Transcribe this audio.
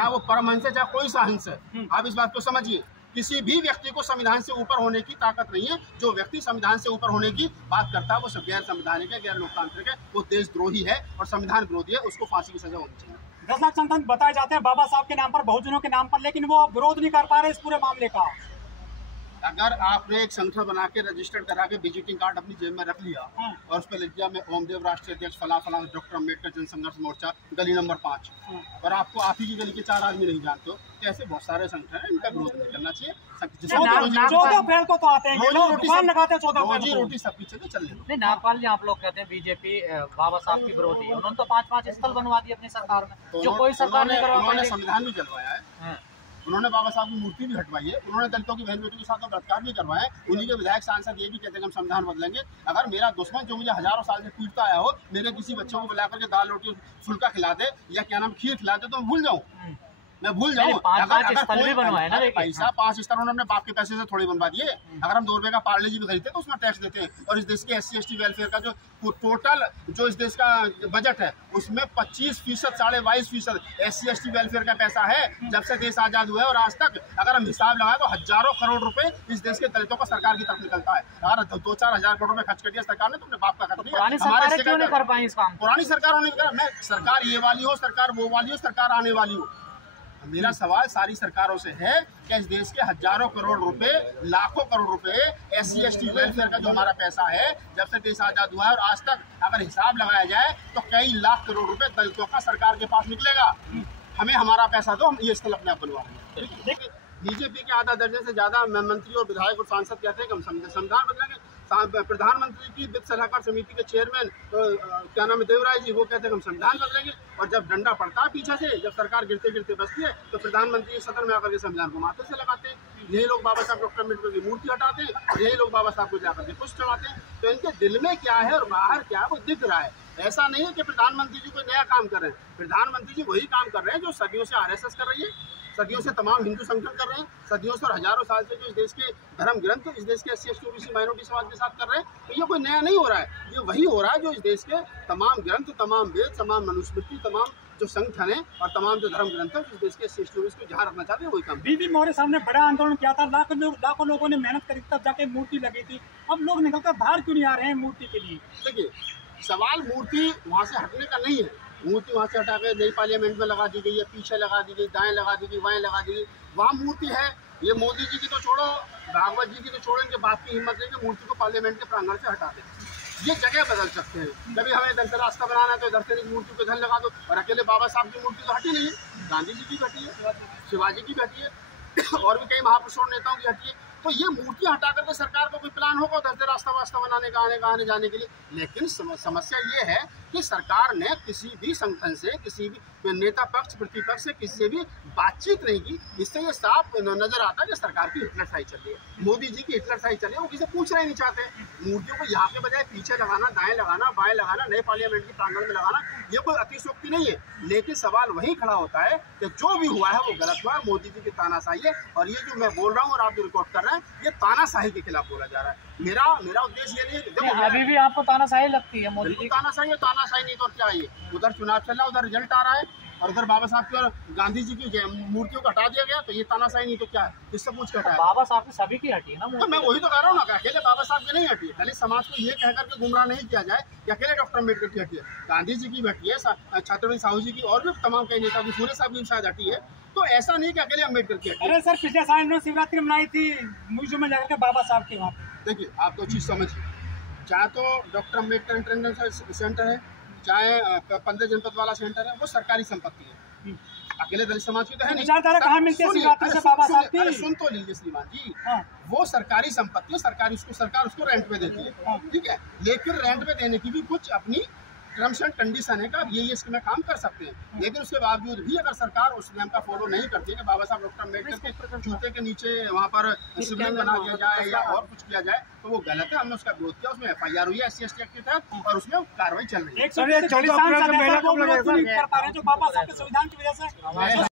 चाहे वो परमहंस है, चाहे कोई सा हंस है। आप इस बात को समझिए, किसी भी व्यक्ति को संविधान से ऊपर होने की ताकत नहीं है। जो व्यक्ति संविधान से ऊपर होने की बात करता है वो सब गैर संवैधानिक है, गैर लोकतांत्रिक है, वो देशद्रोही है और संविधान विरोधी है। उसको फांसी की सजा होनी चाहिए। 10 लाख संतान बताए जाते हैं बाबा साहब के नाम पर, बहुजनों के नाम पर, लेकिन वो विरोध नहीं कर पा रहे इस पूरे मामले का। अगर आपने एक संगठन बना के रजिस्टर्ड करा के विजिटिंग कार्ड अपनी जेब में रख लिया और उस पर लिख दिया मैं ओमदेव राष्ट्रीय अध्यक्ष फला फला डॉक्टर अम्बेडकर जन संघर्ष मोर्चा गली नंबर 5, और आपको आप ही की गली के 4 आदमी नहीं जानते हो, तो ऐसे बहुत सारे संगठन है, इनका विरोध नहीं करना चाहिए। 14 अप्रैल को तो आते हैं, रोजी रोटी सब पीछे तो चलने दो। नहीं, नागपाल जी आप लोग कहते हैं बीजेपी बाबा साहब की विरोधी है, उन्होंने तो 5-5 स्थल बनवा दिए अपनी सरकार में, जो कोई सरकार नहीं करवा पाई। संविधान भी जलवाया है, उन्होंने बाबा साहब की मूर्ति भी हटवाई है, उन्होंने दलितों की बहन बेटियों के साथ बलात्कार भी करवाया है। उन्हीं के विधायक सांसद ये भी कहते हैं कि हम संविधान बदलेंगे। अगर मेरा दुश्मन जो मुझे हजारों साल से पीटता आया हो, मेरे किसी बच्चों को बुला करके दाल रोटी फुल्का खिला दे या क्या नाम खीर खिला दे, तो मैं भूल जाऊँ। पैसा 5 स्तर उन्होंने बाप के पैसे से थोड़ी बनवा दिए। अगर हम 2 रुपए का पार्ले जी भी खरीदते तो उसमें टैक्स देते हैं, और इस देश के SC ST वेलफेयर का जो टोटल जो इस देश का बजट है उसमें 25%, 22.5% SC ST वेलफेयर का पैसा है। जब से देश आजाद हुआ है और आज तक अगर हम हिसाब लगाए तो हजारों करोड़ रुपए इस देश के दलितों का सरकार की तरफ निकलता है। अगर 2-4 हजार करोड़ रुपए खर्च कर दिया सरकार ने, तो अपने बाप का खर्च दिया। पुरानी सरकार होने का मैं सरकार ये वाली हो, सरकार वो वाली हो, सरकार आने वाली हो, मेरा सवाल सारी सरकारों से है कि इस देश के हजारों करोड़ रुपए, लाखों करोड़ रुपए SC ST वेलफेयर का जो हमारा पैसा है जब से देश आजाद हुआ है और आज तक अगर हिसाब लगाया जाए तो कई लाख करोड़ रुपए दलितों का सरकार के पास निकलेगा। हमें हमारा पैसा दो, हम ये स्थल अपने आप बनवा रहे हैं। बीजेपी के आधा दर्जन से ज्यादा मंत्री और विधायक और सांसद कहते हैं कि हम संविधान बदलेंगे। प्रधानमंत्री की वित्त सलाहकार समिति के चेयरमैन क्या नाम है देवराय जी, वो कहते हैं हम संविधान बदलेंगे, और जब डंडा पड़ता है पीछे से, जब सरकार गिरते गिरते बसती है तो प्रधानमंत्री सदन में आकर के संविधान को माथे से लगाते हैं। यही लोग बाबा साहब डॉक्टर अम्बेडकर की मूर्ति हटाते हैं और यही लोग बाबा साहब को जाकर के पुष्प चढ़ाते हैं। तो इनके दिल में क्या है और बाहर क्या है वो दिख रहा है। ऐसा नहीं है कि प्रधानमंत्री जी कोई नया काम कर रहे हैं, प्रधानमंत्री जी वही काम कर रहे हैं जो सदियों से RSS कर रही है, सदियों से तमाम हिंदू संगठन कर रहे हैं, सदियों से और हजारों साल से जो इस देश के धर्म ग्रंथ इस देश के SC ST OBC माइनॉरिटी समाज के साथ कर रहे हैं। तो ये कोई नया नहीं हो रहा है, ये वही हो रहा है जो इस देश के तमाम ग्रंथ, तमाम वेद, तमाम मनुस्मृति, तमाम जो संगठन है और तमाम जो धर्म ग्रंथ है इस देश के SC ST OBC को जहाँ रखना चाहते हैं वही काम। बीबी मौर्य साहब ने बड़ा आंदोलन किया था, लाखों लोगों ने मेहनत करी तब जाके मूर्ति लगी थी। अब लोग निकलकर बाहर क्यों नहीं आ रहे हैं मूर्ति के लिए? देखिए, सवाल मूर्ति वहाँ से हटने का नहीं है। मूर्ति वहाँ से हटा के नई पार्लियामेंट में लगा दी गई है, पीछे लगा दी गई, दाएं लगा दी गई, बाएं लगा दी गई, वहाँ मूर्ति है। ये मोदी जी की तो छोड़ो, भागवत जी की तो छोड़ो, इनके बाप की हिम्मत है कि मूर्ति को पार्लियामेंट के प्रांगण से हटा दें। ये जगह बदल सकते हैं, कभी हमें इधर से रास्ता बनाना है तो इधर से मूर्ति को इधर लगा दो, और अकेले बाबा साहब की मूर्ति तो हटी नहीं है, गांधी जी की भी हटी है, शिवाजी की भी हटी है, और भी कई महापुरुषों नेताओं की हटी है। तो ये मूर्ति हटा करके सरकार को कोई प्लान होगा उधर से रास्ता वास्ता बनाने का, आने जाने के लिए। लेकिन समस्या ये है कि सरकार ने किसी भी संगठन से, किसी भी नेता पक्ष प्रतिपक्ष से किसी से भी बातचीत नहीं की। इससे ये साफ नजर आता है कि सरकार की हिटलरशाही चल रही है, मोदी जी की हिटलरशाही चल रही है। वो किसी पूछना ही नहीं चाहते। मूर्तियों को यहाँ के बजाय पीछे लगाना, दाएं लगाना, बाएं लगाना, नए पार्लियामेंट के प्रांगण में लगाना, ये कोई अतिशयोक्ति नहीं है। लेकिन सवाल वही खड़ा होता है कि जो भी हुआ है वो गलत हुआ है, मोदी जी की तानाशाही है। और ये जो मैं बोल रहा हूँ और आप जो रिकॉर्ड कर रहे हैं, ये तानाशाही के खिलाफ बोला जा रहा है। मेरा उद्देश्य ये नहीं है कि अभी भी आपको तानाशाही लगती है मोदी जी? तानाशाही है, तानाशाही नहीं तो क्या है? उधर चुनाव चल रहा है, उधर रिजल्ट आ रहा है, और उधर बाबा साहब की और गांधी जी की मूर्तियों को हटा दिया गया, तो ये तानाशाही नहीं तो क्या है? किससे पूछ के हटाया? बाबा साहब की सभी की हटी है ना। तो मैं वही तो कह रहा हूँ ना, अकेले बाबा साहब की नहीं हटी है। पहले समाज को ये कह करके गुमराह नहीं किया जाए कि अकेले डॉक्टर अम्बेडकर की हटी है, गांधी जी की भी हटी है, छत्रपति साहू जी की, और भी तमाम कई नेता की, सूर्य साहब की शायद हटी है। तो ऐसा नहीं कि अकेले अम्बेडकर की हटी है। अरे सर, पिछले साल इन्होंने शिवरात्रि मनाई थी म्यूजियम में जाकर बाबा साहब के वहाँ। देखिए, आप तो चीज़ समझिए, चाहे तो डॉक्टर अम्बेडकर इंटरनेशनल सेंटर है, चाहे 15 जनपद वाला सेंटर है, वो सरकारी संपत्ति है, अकेले दलित समाज की तो है नहीं। कहाँ मिलती है शिवरात्रि से बाबा साहब की? सुन तो लीजिए श्रीमान जी, वो सरकारी संपत्ति है, सरकार उसको रेंट पे देती है, ठीक है। लेकिन रेंट पे देने की भी कुछ अपनी टर्म्स एंड कंडीशन है कि आप ये इसमें काम कर सकते हैं। लेकिन उसके बावजूद भी अगर सरकार उस नियम का फॉलो नहीं करती है कि बाबा साहब डॉक्टर अम्बेडकर के जूते के नीचे वहाँ पर शिवलिंग बना दिया जाए या और कुछ किया जाए, तो वो गलत है। हमने उसका विरोध किया, उसमें FIR हुई है SC ST एक्ट के तहत, और उसमें कार्रवाई चल रही है। जो बाबा साहब के संविधान की वजह से